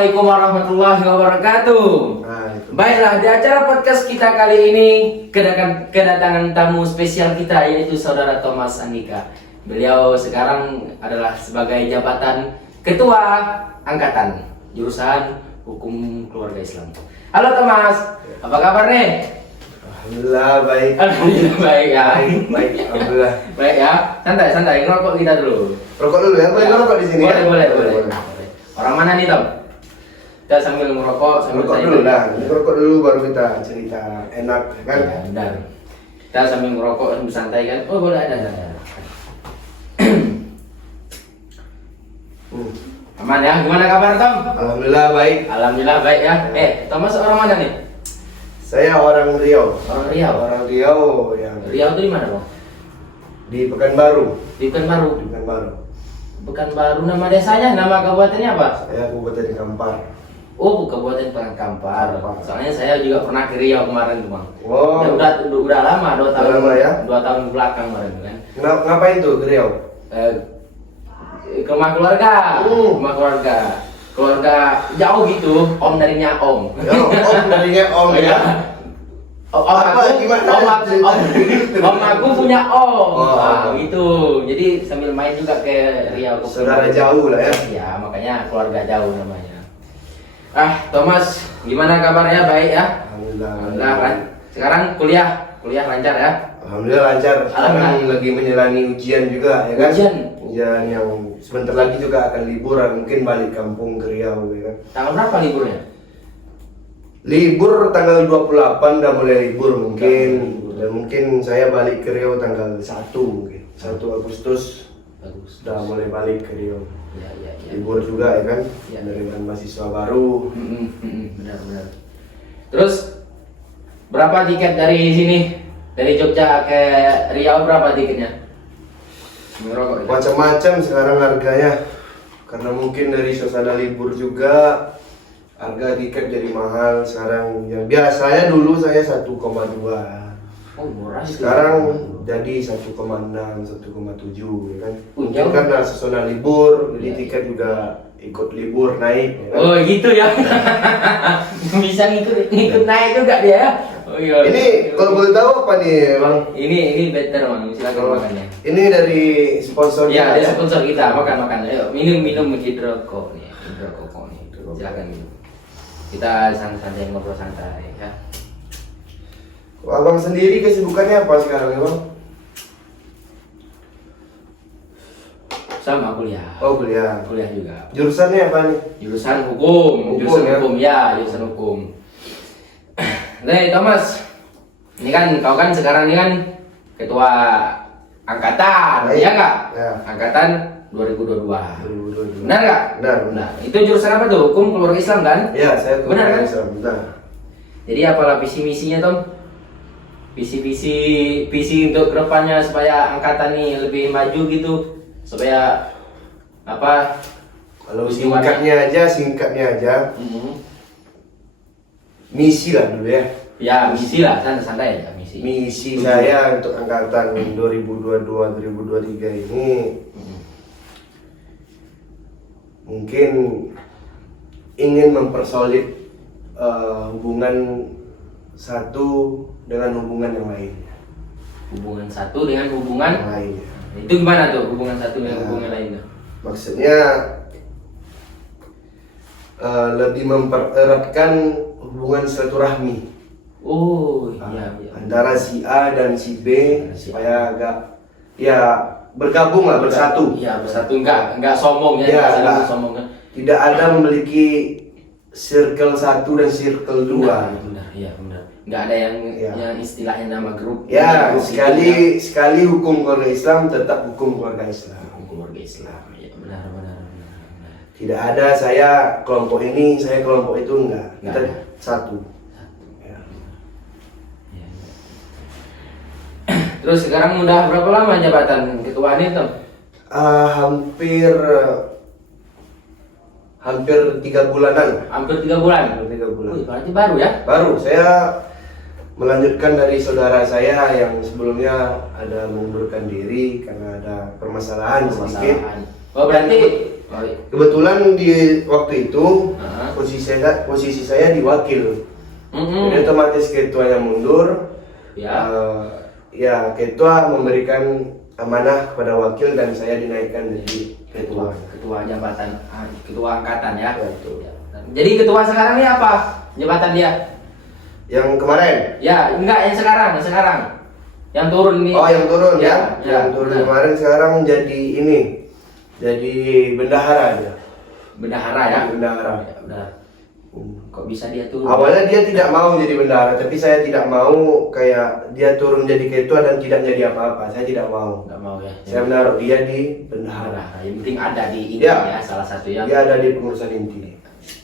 Assalamualaikum warahmatullahi wabarakatuh. Baiklah, di acara podcast kita kali ini kedatangan tamu spesial kita, yaitu Saudara Thomas Andika. Beliau sekarang adalah sebagai jabatan Ketua Angkatan Jurusan Hukum Keluarga Islam. Halo Thomas, apa kabar nih? Alhamdulillah baik. Alhamdulillah baik ya. Baik, alhamdulillah. Baik ya. Santai, ngerokok kita dulu. Rokok dulu ya, boleh ngerokok di sini Boleh, ya? boleh. Orang mana nih Tom? Kita sambil merokok, sambil Rokok dulu lah, rokok dulu baru kita cerita enak kan? Ya, benar. Kita sambil merokok, sambil santai kan? Oh boleh ada. Aman ya? Gimana kabar Tom? Alhamdulillah baik. Alhamdulillah baik ya. Thomas orang mana nih? Saya orang Riau. Orang Riau. Orang Riau yang Riau itu di mana Bang? di Pekanbaru. Di Pekanbaru. Di Pekanbaru. Pekanbaru nama desanya, nama kabupatennya apa? Saya Kabupaten Kampar. Oh, Kabupaten Kampar. Soalnya saya juga pernah ke Riau kemarin tuh Bang. Wow. Ya, udah lama, 2 tahun. Lama ya? 2 tahun belakang kemarin kan. Ngapain tuh ke Riau? Ke rumah keluarga. Rumah keluarga jauh gitu, om darinya om. Om darinya om ya. Om Apa, gimana? Om aku punya om. Oh. Nah, gitu. Jadi sambil main juga ke Riau. Saudara jauh lah ya. Ya, makanya keluarga jauh namanya. Thomas, gimana kabarnya? Baik ya? Alhamdulillah. Alhamdulillah. Sekarang kuliah lancar ya? Alhamdulillah lancar. Sekarang lagi menjalani ujian juga ya kan? Ujian yang sebentar lagi juga akan liburan, mungkin balik kampung ke Riau ya kan? Tanggal berapa liburnya? Libur tanggal 28 udah mulai libur mungkin. Dan mungkin saya balik ke Riau tanggal 1 mungkin. 1 Agustus Bagus. udah mulai balik ke Riau. Ya. Libur juga ya kan? Ya. Penerimaan mahasiswa baru. Benar. Terus berapa tiket dari sini? Dari Jogja ke Riau berapa tiketnya? Merokok. Macam-macam sekarang harganya. Karena mungkin dari suasana libur juga harga tiket jadi mahal sekarang. Yang biasanya dulu saya 1,2. Oh, murah sih. Sekarang jadi 1,6, 1,7 ya kan. Mungkin Jauh. karena suasana libur, jadi Ya. tiket juga ikut libur naik ya kan? Oh, gitu ya. Bisa ngikut naik juga dia ya. Oh iya. Ini kalau boleh tahu apa nih Bang? Ini better Bang, silakan makannya. Ini dari sponsor Ya, kita, ada sponsor kita, makan. Ayo, minum hidroko nih, hidroko nih. Silakan minum. Kita santai ngobrol santai ya. Abang sendiri kesibukannya apa sekarang ya Bang? Sama kuliah. Oh kuliah. Kuliah juga. Jurusannya apa nih? Jurusan hukum, Hukum, jurusan hukum. Nah, Thomas, ini kan kau kan sekarang ini kan ketua angkatan, Baik. ya nggak? Ya. Angkatan 2022. 2022. Benar nggak? Benar. Itu jurusan apa tuh? Hukum keluarga Islam kan? Ya, saya Benar kan? Benar. Jadi apalah visi misinya Tom? Visi untuk kedepannya supaya angkatan nih lebih maju gitu, supaya apa? Kalau singkatnya aja, misi lah dulu ya. Ya misi lah, santai aja misi. Misi saya untuk angkatan 2022-2023 ini mungkin ingin mempersolid hubungan satu dengan hubungan yang lain. Hubungan satu dengan hubungan Yang lain. itu gimana tuh hubungan satu dengan Ya. hubungan lainnya? Maksudnya lebih mempereratkan hubungan silaturahmi. Oh iya. Antara si A dan si B Si A. supaya agak ya bergabung lah, bersatu. Iya bersatu, enggak sombong ya, Ya, saling enggak. sombong kan? Tidak ada memiliki circle 1 dan circle 2. Benar, iya benar. Enggak ada yang Ya. yang istilahnya nama grup. Ya, Grup gitu sekali hukum keluarga Islam tetap hukum keluarga Islam. ya. Keluarga Islam. Ya benar. Tidak ada saya kelompok ini, saya kelompok itu, enggak. Enggak Kita ada. satu. Ya. Iya. Terus sekarang udah berapa lama jabatan ketuanya Tom? Hampir 3 bulanan. Hampir 3 bulan. Hampir 3 bulan. Wih, berarti baru ya? Baru saya melanjutkan dari saudara saya yang sebelumnya ada mengundurkan diri karena ada permasalahan sedikit. Oh berarti Kebetulan di waktu itu Ah. posisi saya di wakil. Mm-mm. Jadi otomatis ketuanya mundur. Ya. Ya ketua memberikan amanah kepada wakil dan saya dinaikkan jadi ketua. Ketua jabatan, ketua angkatan ya. Betul. Ya. Jadi ketua sekarang ini apa jabatan dia? Yang kemarin. Ya, enggak yang sekarang. Yang turun ini. Oh yang turun ya? Ya, Yang turun benar. kemarin sekarang jadi ini. Jadi bendahara dia. Bendahara ya. Bendahara. Ya, udah. Kok bisa dia turun? Awalnya dia tidak mau jadi bendahara, tapi saya tidak mau kayak dia turun jadi ketua dan tidak jadi apa-apa. Saya tidak mau. Enggak mau ya. Saya menaruh dia di bendahara. Bendahara. Yang penting ada di ini Ya. ya, salah satu yang. Dia ada di pengurusan inti.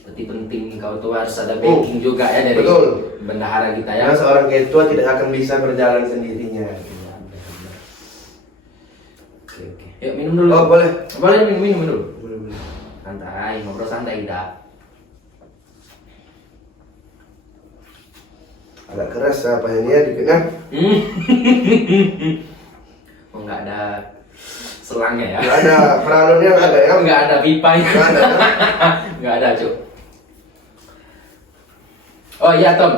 Berarti penting kau tuh harus ada backing juga ya dari Betul. bendahara kita ya. Karena seorang ketua tidak akan bisa berjalan sendirinya. Iya, benar-benar. Oke. Yuk minum dulu. Oh boleh. Boleh minum dulu. Boleh. Santai, ngobrol santai kita. Agak keras apa ini ya dikit kan? Oh nggak ada selangnya ya? Nggak ada peralonnya nggak ada ya? Nggak ada pipanya. Nggak ada. Ya? Nggak ada cuk. Oh iya Tom.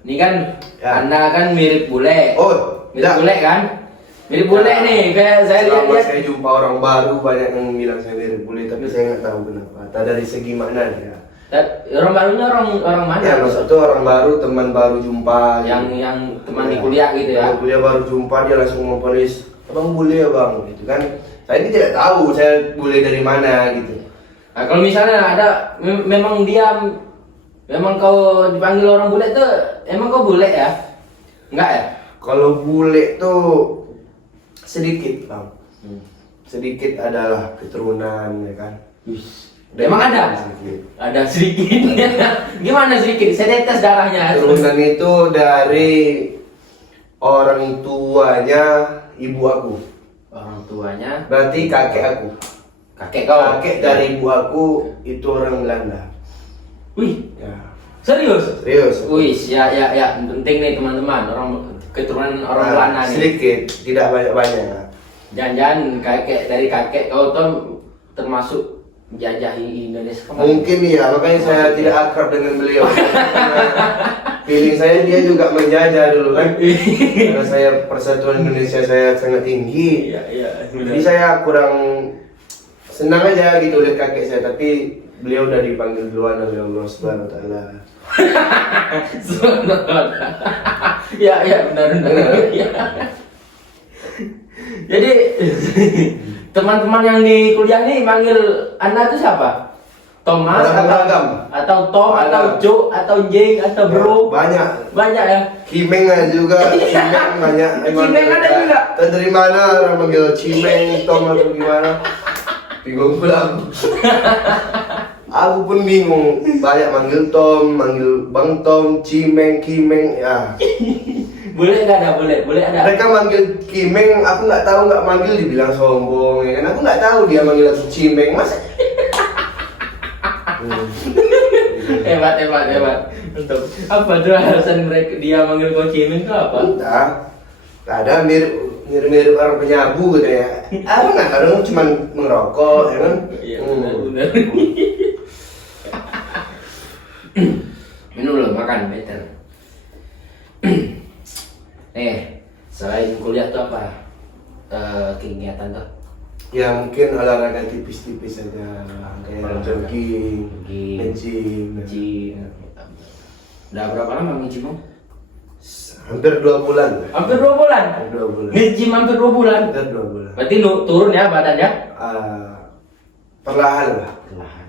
Ini kan Ya. Anda kan mirip bule. Oh, Mirip tidak. bule kan? Mirip bule Ya. nih, kayak saya Selama lihat-lihat. saya jumpa orang baru banyak yang bilang saya mirip bule, tapi saya nggak tahu kenapa. Entah dari segi mana ya. Orang barunya orang mana? Ya maksud itu orang baru, teman baru jumpa. yang teman di Ya. kuliah gitu ya. Teman kuliah baru jumpa dia langsung memponis, abang bule ya bang, gitu kan? Saya ini tidak tahu saya bule dari mana gitu. Nah, kalau misalnya ada memang memang kau dipanggil orang bule tuh emang kau bule ya? Enggak ya? Kalau bule tuh sedikit bang, sedikit adalah keturunan ya kan. Emang ada? Sedikit. Ada sedikit. Gimana sedikit? Setetes darahnya. Keturunan itu dari orang tuanya ibu aku. Orang tuanya Berarti kakek aku. kakek kau. Kakek dari ibu aku itu orang Belanda. Wih, Ya. serius? Serius. Wih, ya, penting nih teman-teman, orang keturunan orang Nah, Belanda nih. sedikit, tidak banyak-banyak. Jangan-jangan dari kakek kau Tom termasuk jajahi Indonesia kemarin. Mungkin ya, makanya saya tidak akrab dengan beliau. Feeling saya dia juga menjajah dulu kan. Karena saya persatuan Indonesia saya sangat tinggi. Iya, Jadi saya kurang senang aja gitu lihat kakek saya, tapi beliau udah dipanggil duluan oleh Allah Subhanahu wa taala. Ya, benar. Ya. Jadi teman-teman yang di kuliah nih manggil Anda tuh siapa? Thomas Beragam. atau Tom atau Ada. Joe atau Jeng atau Bro? Banyak. Banyak ya. Kimeng ada juga, Kimeng banyak. Kimeng ada juga? Entah dari mana orang manggil Cimeng, Tom atau gimana? Bingung pula aku. Aku pun bingung. Banyak manggil Tom, manggil Bang Tom, Cimeng, Kimeng, ya. Boleh nggak ada? Boleh ada. Mereka manggil Kimeng, aku nggak tahu nggak manggil dibilang sombong, ya kan? Aku nggak tahu dia manggil aku Cimeng, masa? Hebat. Untuk apa tuh alasan mereka dia manggil kau Cimeng itu apa? Entah. Nggak ada mirip orang penyabu gitu ya. Aku nggak kadang cuma mengerokok, ya kan? Iya, benar. Minum dulu, makan better. Selain kuliah tuh apa kegiatan tuh? Ya mungkin olahraga tipis-tipis saja, kayak jogging, nge-gym. Udah berapa lama nge-gym Bang? Hampir 2 bulan. Hampir 2 bulan. Hampir 2 bulan. Nge-gym hampir 2 bulan. Hampir 2 bulan. Berarti turun ya badannya? Perlahan lah. Perlahan.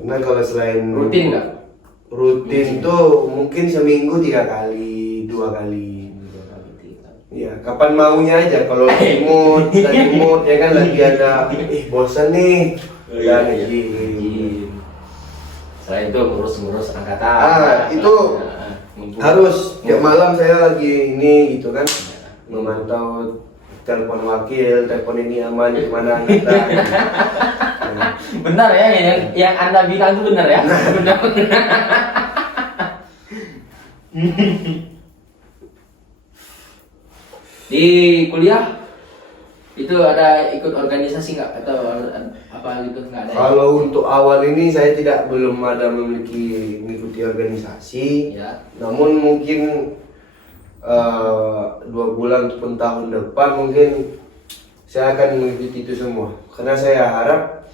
Karena kalau selain Rutin nggak? Rutin tuh mungkin seminggu 3 kali, 2 kali. Ya, kapan maunya aja. Kalau lagi mood ya kan lagi ada, bosan nih, ya nge-gym. Selain itu ngurus angkatan. Itu harus tiap malam saya lagi ini gitu kan, memantau telepon wakil, telepon ini aman, gimana angkatan. Benar ya, yang Anda bilang itu benar ya? Benar. Di kuliah itu ada ikut organisasi nggak atau apa gitu, nggak ada? Kalau untuk awal ini saya belum ada mengikuti organisasi. Ya. Namun mungkin 2 bulan ataupun tahun depan mungkin saya akan mengikuti itu semua. Karena saya harap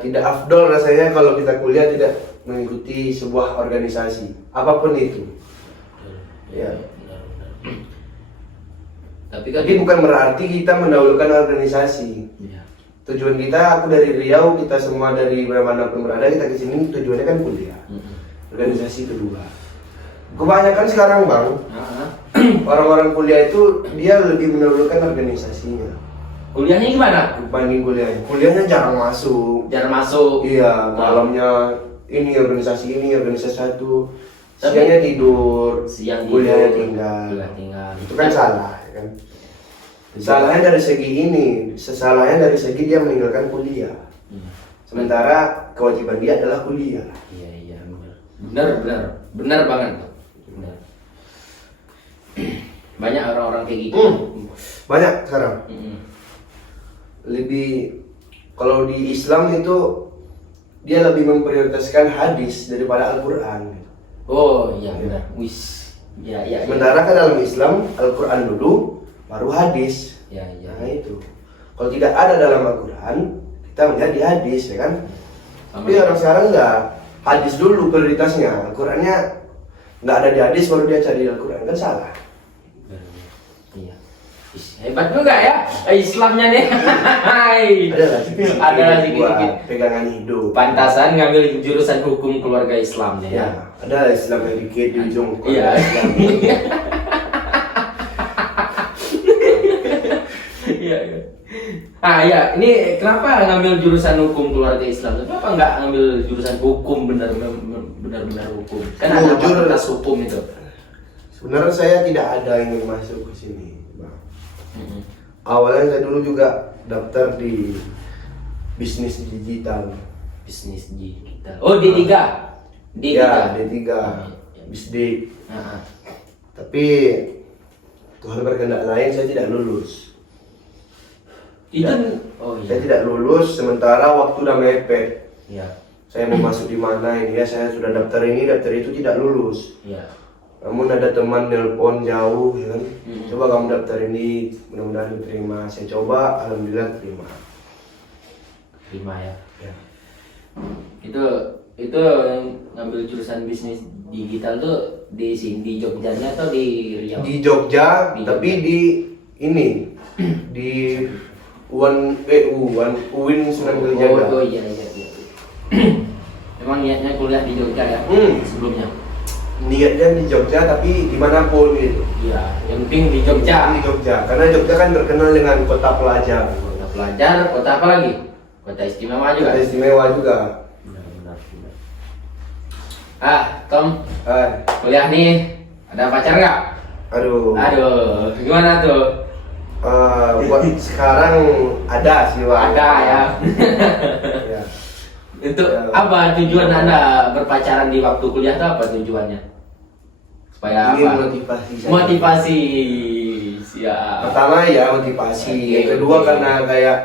tidak afdol rasanya kalau kita kuliah tidak mengikuti sebuah organisasi apapun itu. Ya. Tapi bukan berarti kita mendahulukan organisasi. Ya. Tujuan kita, aku dari Riau, kita semua dari manapun berada, kita kesini tujuannya kan kuliah. Organisasi kedua. Kebanyakan sekarang bang, orang-orang kuliah itu dia lebih mendahulukan organisasinya. Kuliahnya gimana? Dibanding kuliahnya. Kuliahnya jarang masuk. Jarang masuk. Iya, malamnya ini organisasi satu. Siangnya tidur, Siang kuliahnya tidur, tinggal. Itu kan salah, ya kan? Salahnya dari segi ini, salahnya dari segi dia meninggalkan kuliah. Sementara kewajiban dia adalah kuliah. Iya, benar banget. Benar. Banyak orang-orang kayak gitu. Banyak sekarang. Lebih kalau di Islam itu dia lebih memprioritaskan hadis daripada Al-Quran. Oh iya benar. Wis. Ya. Sementara kan dalam Islam Al-Quran dulu baru hadis. Ya. Nah itu. Kalau tidak ada dalam Al-Quran, kita melihat di hadis, ya kan? Tapi orang sekarang enggak, hadis dulu prioritasnya. Al-Qurannya nggak ada di hadis, baru dia cari Al-Quran, kan salah. Iya. Hebat juga ya Islamnya nih. Ada sedikit pegangan hidup. Pantasan ngambil jurusan hukum keluarga Islam nih ya. Ada Islamnya dikit di ujung. Iya. Iya. Ya, ini kenapa ngambil jurusan hukum keluarga Islam? Kenapa nggak ngambil jurusan hukum benar-benar hukum? Kan ada fakultas hukum itu. Sebenarnya saya tidak ada yang masuk ke sini, Bang. Awalnya saya dulu juga daftar di bisnis digital. Bisnis digital. Oh, D3. Ya, D3. Bisdik. Tapi Tuhan berkehendak lain, saya tidak lulus. Saya tidak lulus, sementara waktu udah mepet. Ya. Saya mau masuk di mana ini ya, saya sudah daftar ini, daftar itu, tidak lulus. Ya. Namun ada teman nelpon jauh, ya kan? Coba kamu daftar ini, mudah-mudahan diterima. Saya coba, alhamdulillah terima. Terima ya. Ya. Itu yang ngambil jurusan bisnis digital tuh di sini di Jogjanya atau di Riau? Di Jogja, tapi di ini di UIN Sunan Kalijaga. Oh iya. Emang niatnya kuliah di Jogja ya? Sebelumnya? Niatnya di Jogja, tapi dimanapun gitu. Iya, yang penting di Jogja. Di Jogja, karena Jogja kan terkenal dengan kota pelajar. Kota pelajar, kota apa lagi? Kota istimewa juga. Kota istimewa juga. Benar. Tom, kuliah nih, ada pacar nggak? Aduh, gimana tuh? buat sekarang ada sih, Wak. Ada ya. Ya. Itu apa tujuan Anda berpacaran di waktu kuliah itu apa tujuannya? Supaya Ini apa? motivasi saya. Motivasi. Siap. Pertama ya motivasi, yang Oke. kedua karena kayak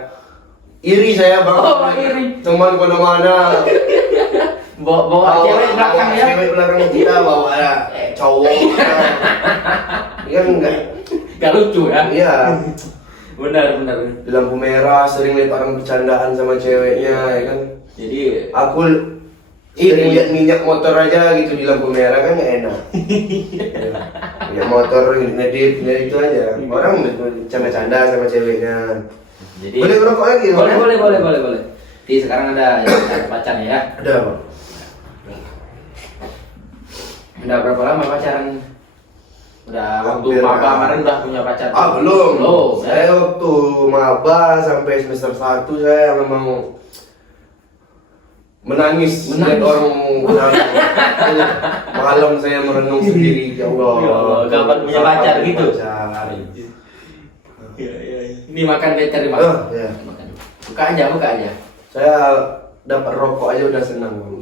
iri saya, Bang. Oh, iri. Teman kemana-mana Bawa cewek belakang ya? cewek belakang kita, bawa cowok. Iya enggak? Gak lucu ya? Iya. Benar. Di lampu merah sering lihat orang bercandaan sama ceweknya, ya kan? Jadi Aku sering lihat minyak motor aja gitu di lampu merah, kan nggak enak. Minyak motor ngedit itu aja. Orang bercanda-canda sama ceweknya. jadi Boleh ngerokok lagi? boleh. Jadi sekarang ada pacarnya ya? Ada, Bang. Udah berapa lama pacaran? Udah waktu Hampir, maba kemarin udah punya pacar? Belum. Belum. Saya waktu maba sampai semester 1 saya memang menangis. Lihat orang malam saya merenung sendiri, ya Allah. Ya Allah, kapan punya pacar gitu? Pacar. Iya. Ini makan better di makan. Ya. Makan. Buka aja. Saya dapat rokok aja udah senang, Bang.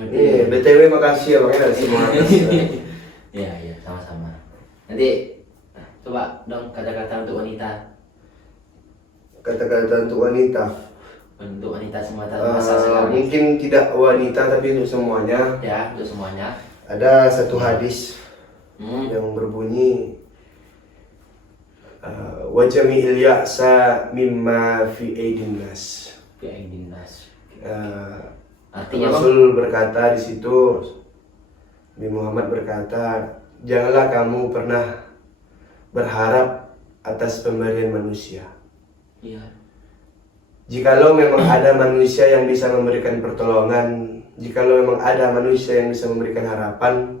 BTW makasih ya, Bang, ya, semangat. Iya, sama-sama. Nanti coba dong kata-kata untuk wanita. Kata-kata untuk wanita. Untuk wanita semua masa sekarang. Mungkin tidak wanita tapi untuk semuanya. Ya, untuk semuanya. Ada satu hadis yang berbunyi wajamil ya'sa mimma fi aidin nas. Fi aidin nas. Artinya Rasul berkata di situ, Nabi Muhammad berkata, janganlah kamu pernah berharap atas pemberian manusia. Iya. Jikalau memang ada manusia yang bisa memberikan pertolongan, jikalau memang ada manusia yang bisa memberikan harapan,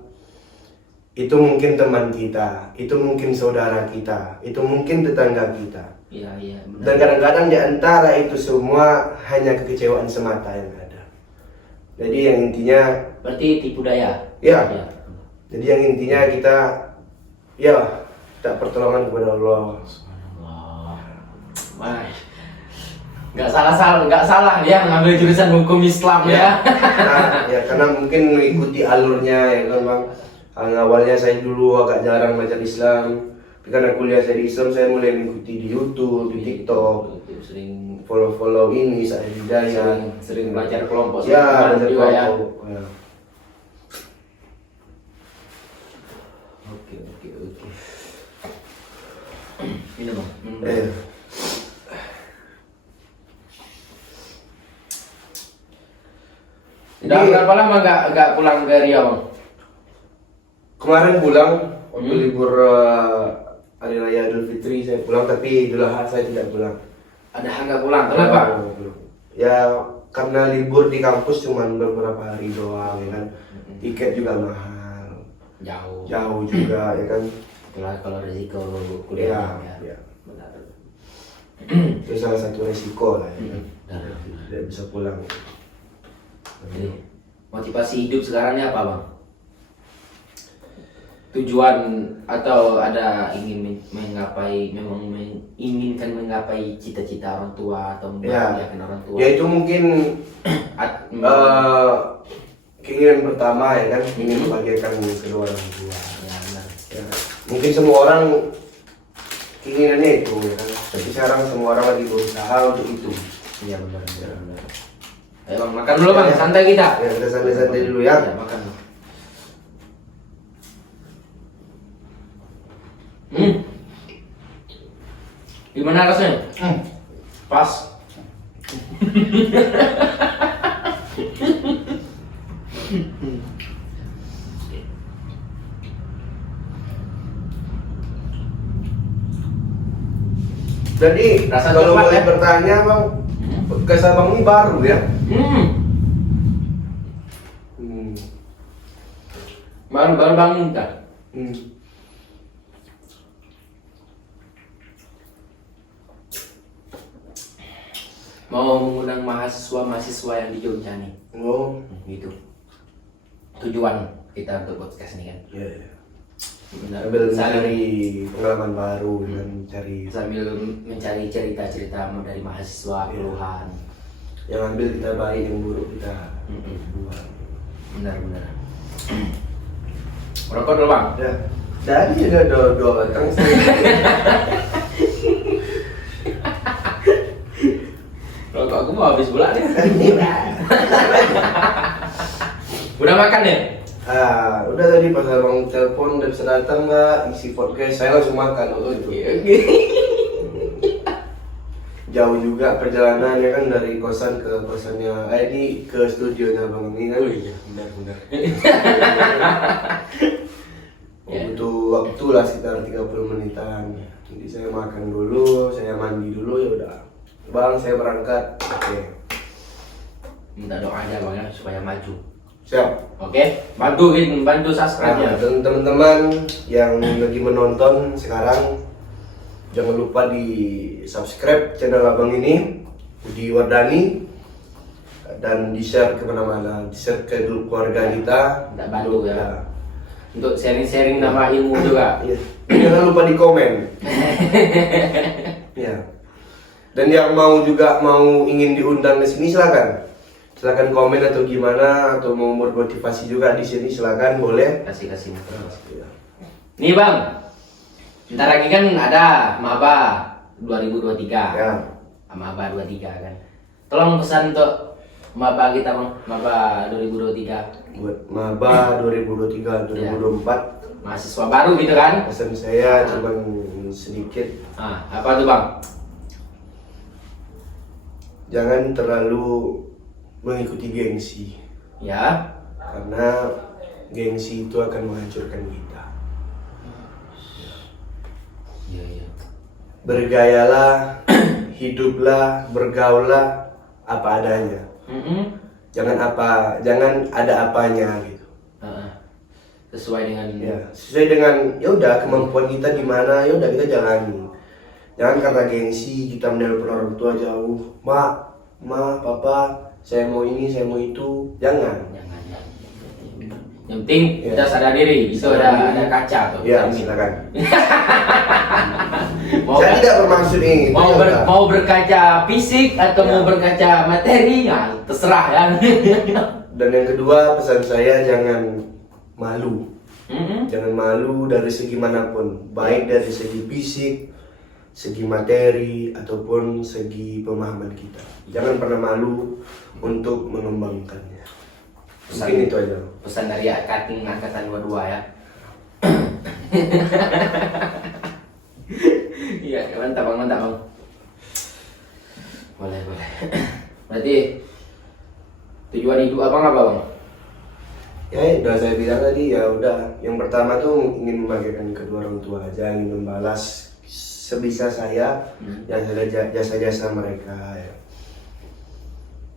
itu mungkin teman kita, itu mungkin saudara kita, itu mungkin tetangga kita. Iya, iya, benar. Dan kadang-kadang di antara itu semua hanya kekecewaan semata yang ada. Jadi yang intinya, Berarti tipu daya. ya, Iya. jadi yang intinya kita, ya, tak pertolongan kepada Allah. Subhanallah. Wah. Nggak salah dia mengambil jurusan hukum Islam ya. Nah, ya karena mungkin mengikuti alurnya ya kan Bang. Awalnya saya dulu agak jarang baca Islam. Tapi karena kuliah saya di Islam, saya mulai mengikuti di YouTube, di TikTok, Sering follow ini saya Hidayat, sering belajar kelompok ya, sama teman belajar juga ya. kelompok. Ya. Oke. Minum Bang. Udah berapa lama nggak pulang ke Riau Bang? Kemarin pulang waktu libur Hari Raya Idul Fitri saya pulang, tapi Idul Adha saya tidak pulang. Ada nggak pulang? Kenapa? Ya karena libur di kampus cuma beberapa hari doang ya kan. Tiket juga mahal. Jauh juga ya kan. Itulah kalau risiko Ya, kuliah ya. Benar. Itu salah satu resiko lah ya kan. Benar. Tidak bisa pulang. Jadi, motivasi hidup sekarang ini apa Bang? Tujuan atau ada ingin menggapai, memang menginginkan menggapai cita-cita orang tua atau membahagiakan orang tua? Ya itu mungkin keinginan pertama ya kan, ingin membahagiakan kedua orang tua. Ya, benar. Ya, mungkin semua orang keinginannya itu ya kan. Tapi sekarang semua orang lagi berusaha untuk itu. Iya benar. Ayo Bang, makan dulu Bang, santai kita. Ya kita santai-santai dulu ya. Ya, makan. Gimana rasanya? Pas. Jadi Rasa kalau coklat, boleh ya? bertanya Bang, podcast Abang ini baru ya? Baru bangun kan? Mau mengundang mahasiswa yang di Jogja nih. Oh, Gitu. Tujuan kita untuk podcast ini kan. iya. Ya. Benar. Sambil mencari pengalaman baru dan mencari Sambil mencari cerita-cerita dari mahasiswa, keluhan. yang ambil kita baik, yang buruk kita buang. Benar. Merokok dulu Bang. Ya, tadi ada dua batang. Rokok aku mau habis pula nih. Udah makan ya? Udah tadi pas abang telepon udah bisa datang nggak isi podcast, saya langsung makan. Oke. Jauh juga perjalanan ya kan, dari kosan ke kosannya, ini ke studionya abang ini kan. Iya, benar. Butuh waktu lah sekitar 30 menitan. Jadi saya makan dulu, saya mandi dulu, ya udah. Bang, saya berangkat. Oke. Minta doa aja Bang ya supaya maju. Siap. Oke, bantu subscribe-nya. Dan teman-teman yang lagi menonton sekarang, jangan lupa di subscribe channel abang ini, Budi Wardani, dan di share kemana-mana, di share ke grup keluarga kita. Minta bantu ya. Untuk sharing-sharing nama ilmu juga. Iya. Jangan lupa di komen. Ya. Dan yang mau ingin diundang ke sini silakan. Silakan komen atau gimana, atau mau bermotivasi juga di sini silakan, boleh. Kasih. Ya. Nih Bang, Ntar lagi kan ada Maba 2023. Ya. Maba 23 kan. Tolong pesan untuk Maba kita Bang, Maba 2023. Buat Maba 2023 2024. Mahasiswa baru gitu kan. Pesan saya cuma sedikit. Apa tuh Bang? Jangan terlalu mengikuti gengsi. Ya. Karena gengsi itu akan menghancurkan kita. Iya. Bergayalah, hiduplah, bergaullah apa adanya. Jangan ada apanya gitu. Sesuai dengan sesuai dengan ya udah kemampuan kita di mana, ya udah kita jalani. Jangan karena gengsi kita menelpon orang tua jauh, ma, papa, saya mau ini, saya mau itu. Jangan. Yang penting kita sadar diri. Itu ada kaca tuh. Ya, silakan. Saya tidak bermaksud ini. Mau berkaca fisik atau mau berkaca materi, ya terserah ya. Dan yang kedua pesan saya jangan malu. Jangan malu dari segi manapun, baik dari segi fisik, segi materi ataupun segi pemahaman kita. Jangan pernah malu untuk mengembangkannya. Mungkin itu aja. Pesan dari Kating angkatan 22 ya. Iya, mantap bang. Boleh. Berarti tujuan hidup abang apa bang? Ya udah saya bilang tadi, ya udah. Yang pertama tuh ingin membahagiakan kedua orang tua aja, ingin membalas sebisa saya jasa-jasa mereka ya.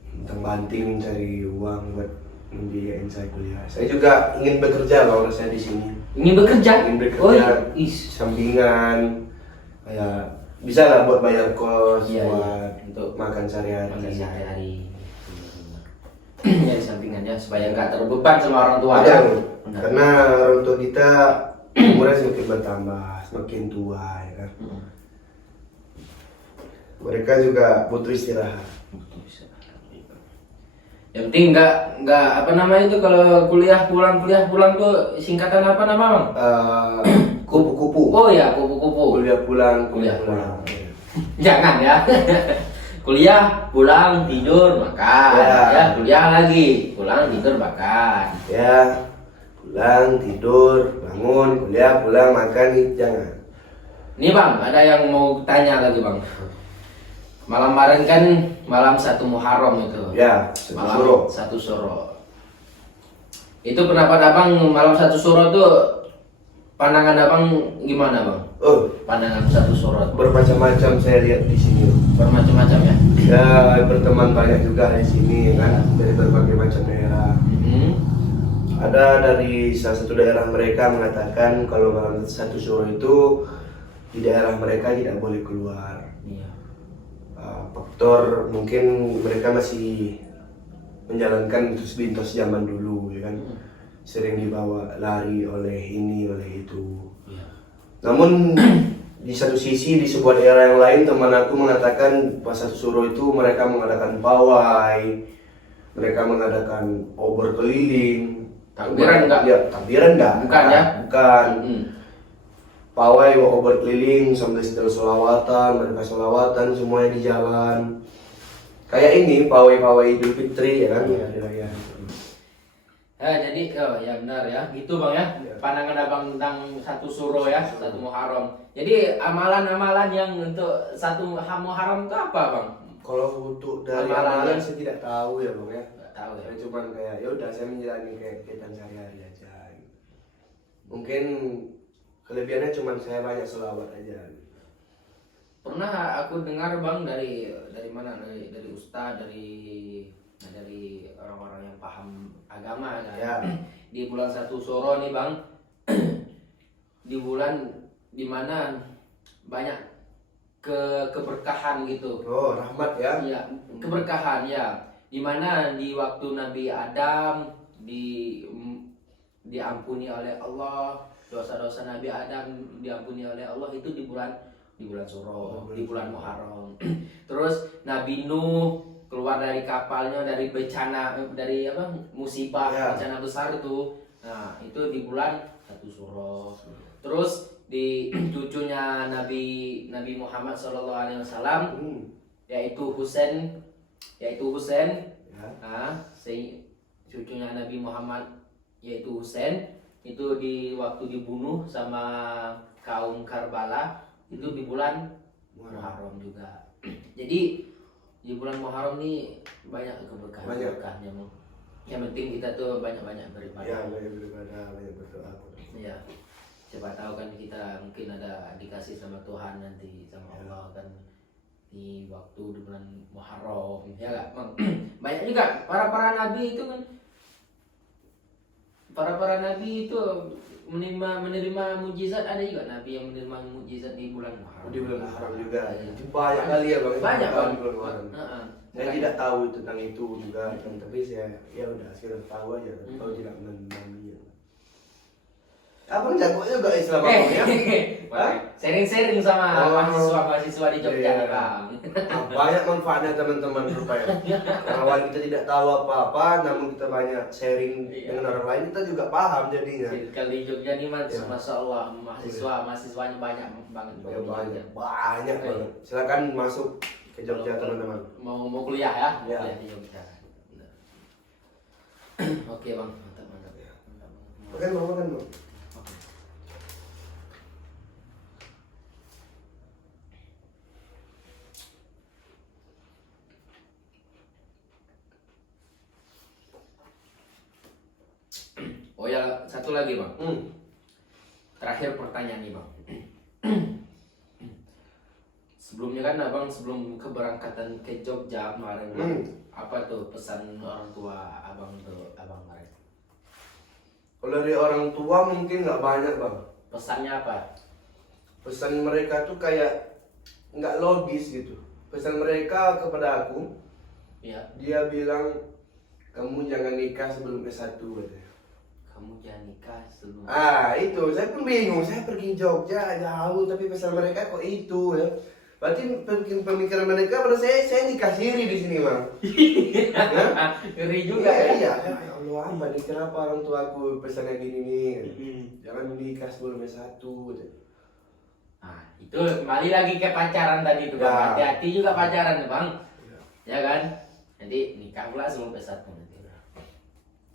Tentang banting mencari uang buat membiayain saya kuliah. Saya juga ingin bekerja kalau saya di sini. Ingin bekerja? Sampingan, kayak bisa lah buat bayar kos, buat untuk makan sehari-hari. Ya di sampingannya supaya nggak terbeban sama orang tua. Karena orang tua kita umurnya semakin bertambah, semakin tua ya kan. Mereka juga butuh istirahat. Yang penting nggak apa namanya itu kalau kuliah pulang tuh singkatan apa nama bang? Kupu-kupu. Oh ya kupu-kupu. Kuliah pulang. Jangan ya. Kuliah pulang tidur makan. Ya kuliah lagi pulang tidur makan. Ya pulang tidur bangun kuliah pulang makan, jangan. Nih bang, ada yang mau tanya lagi bang. Malam kemarin kan malam 1 Muharram itu. Ya, malam 1 Syuro. Itu pendapat abang malam 1 Syuro tuh pandangan abang gimana bang? Pandangan 1 Syuro. Bermacam-macam saya lihat di sini. Bermacam-macam ya? Ya, berteman banyak juga di sini kan, dari berbagai macam daerah. Ada dari salah satu daerah mereka mengatakan kalau malam 1 Syuro itu di daerah mereka tidak boleh keluar. Faktor mungkin mereka masih menjalankan mitos zaman dulu ya kan, sering dibawa lari oleh ini oleh itu. Namun di satu sisi di sebuah daerah yang lain teman aku mengatakan pas 1 Syuro itu mereka mengadakan pawai, mereka mengadakan obor keliling. Takbiran enggak? Ya, takbiran enggak. Bukan ya? Bukan. Pawai obor keliling sambil setel sholawatan, mereka sholawatan semuanya di jalan. Kayak ini pawai Idul Fitri ya kan? Ya. Jadi ya benar ya, gitu bang ya. Pandangan abang tentang 1 Syuro ya, 1 Muharram. Jadi amalan-amalan yang untuk 1 Muharram itu apa bang? Kalau untuk dari amalan saya tidak tahu ya bang ya. Nggak tahu ya. Cuman kayak ya udah saya menjalani kayak kegiatan sehari-hari aja. Mungkin kelebihannya cuma saya banyak selawat aja. Pernah aku dengar bang dari mana? Dari ustaz, dari orang-orang yang paham agama kan. Ya. Di bulan 1 Syuro nih bang, di bulan dimana banyak keberkahan gitu. Oh, rahmat ya? Iya, keberkahan ya. Dimana di waktu Nabi Adam diampuni oleh Allah, dosa-dosa Nabi Adam diampuni oleh Allah itu di bulan Syuro, di bulan Muharram. Terus Nabi Nuh keluar dari kapalnya dari bencana musibah, bencana besar itu. Nah, itu di bulan 1 Syuro. Terus di cucunya Nabi Muhammad SAW, yaitu Husain. Ya. Cucunya Nabi Muhammad yaitu Husain itu waktu dibunuh sama kaum Karbala itu di bulan Muharram juga. Jadi di bulan Muharram ini banyak keberkahannya. Yang penting kita tuh banyak-banyak beribadah. Ya, banyak beribadah, banyak berdoa. Ya, siapa tahu kan kita mungkin ada dikasih sama Tuhan nanti sama Allah kan di waktu di bulan Muharram, ya nggak? Banyak juga para nabi itu kan, para nabi itu menerima mujizat. Ada juga nabi yang menerima mujizat di bulan Muharram. Di bulan Muharram juga. Banyak kali ya bang. Banyak bang. Di bulan Muharram. Saya tidak tahu tentang itu juga, tapi saya ya udah sekedar tahu aja. Tahu tidak menamanya. Abang jago juga Islam abang ya? Sharing-sharing sama mahasiswa di Jogja nih bang. Banyak manfaatnya teman-teman rupanya. Awal kita tidak tahu apa-apa, namun kita banyak sharing dengan orang lain, kita juga paham jadinya. Kali Jogja nih masya Allah mahasiswanya banyak banget. Banyak banget. Silakan masuk ke Jogja teman-teman. Mau kuliah ya? Ya. Kuliah di Jogja. Oke bang, mantap. Makan bang. Oh ya, satu lagi bang. Terakhir pertanyaan nih bang. Sebelumnya kan abang sebelum keberangkatan ke Jogja kemarin, apa tuh pesan orang tua abang kemarin? Kalau dari orang tua mungkin nggak banyak bang. Pesannya apa? Pesan mereka tuh kayak nggak logis gitu. Pesan mereka kepada aku, Ya. dia bilang kamu jangan nikah sebelum S1 katanya. Kamu jangan nikah sebelum. Itu saya pun bingung. Saya pergi Jogja jauh, tapi pesan mereka kok itu ya. Berarti pemikiran mereka pada saya nikah siri di sini bang. Ngeri juga ya Allah apa nih, kenapa orang tua aku pesannya gini nih? Jangan menikah sebelum S1 gitu. Nah, itu kembali lagi ke pacaran tadi tuh bang. Ya. Hati-hati juga pacaran tuh bang. Ya kan? Nanti nikah pula sebelum S1 nanti.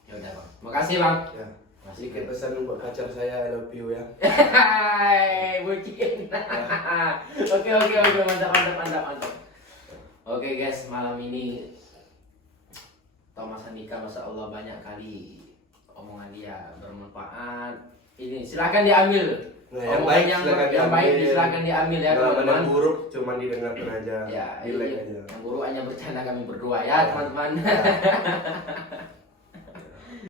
Ya udah bang. Makasih bang. Ya. Masih Sedikit pesan buat pacar saya, I love you ya. Hai, bucin. Oke, mantap. Oke guys, malam ini Thomas Andika, masya Allah banyak kali omongan dia bermanfaat. Ini silakan diambil. Nah, yang Omongan baik yang baik silakan diambil ya Kalau teman-teman. yang buruk cuma didengarkan aja. Ya, Relax aja. yang buruk hanya bercanda kami berdua ya teman-teman. Ya.